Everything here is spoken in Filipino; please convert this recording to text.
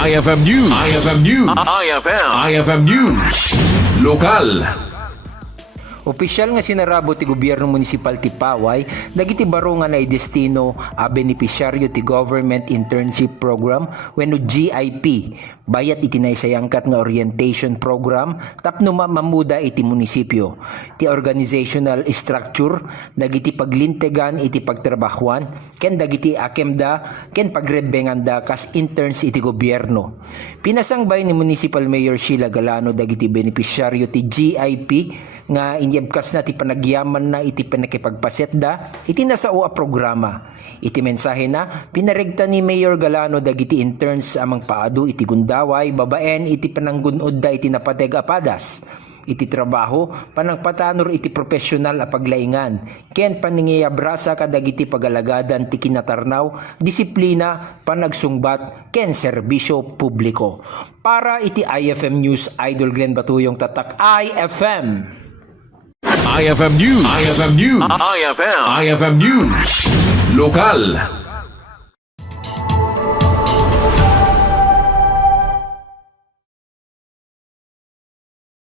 IFM News. IFM News. IFM News. Lokal. Opisyal nga sinarabo ti gobyerno munisipal ti Paway dagiti baro nga na destino a beneficiaryo ti Government Internship Program wenno GIP bayat iti naisayangkat nga orientation program tapno mamuda iti munisipyo ti organizational structure dagiti paglintegan iti pagtrabahuan ken dagiti akemda ken pagrebenganda kas interns iti gobyerno. Pinasangbay ni Municipal Mayor Sheila Galano dagiti beneficiaryo ti GIP nga inyebkas na ti panagyaman na iti panakipagpasetda iti nasao a programa. Iti mensahe na pinaregta ni Mayor Galano dagiti interns amang paadu iti gundaway babaen iti pananggunod da iti napateg a padas. Iti trabaho panangpatanor iti profesional a paglaingan ken paningiyabrasa kadagiti pagalagadan ti kinatarnaw disiplina panagsungbat ken serbisyo publiko. Para iti IFM News, Idol Glenn Batuyong tatak IFM. IFM News. IFM News. IFM News. Lokal.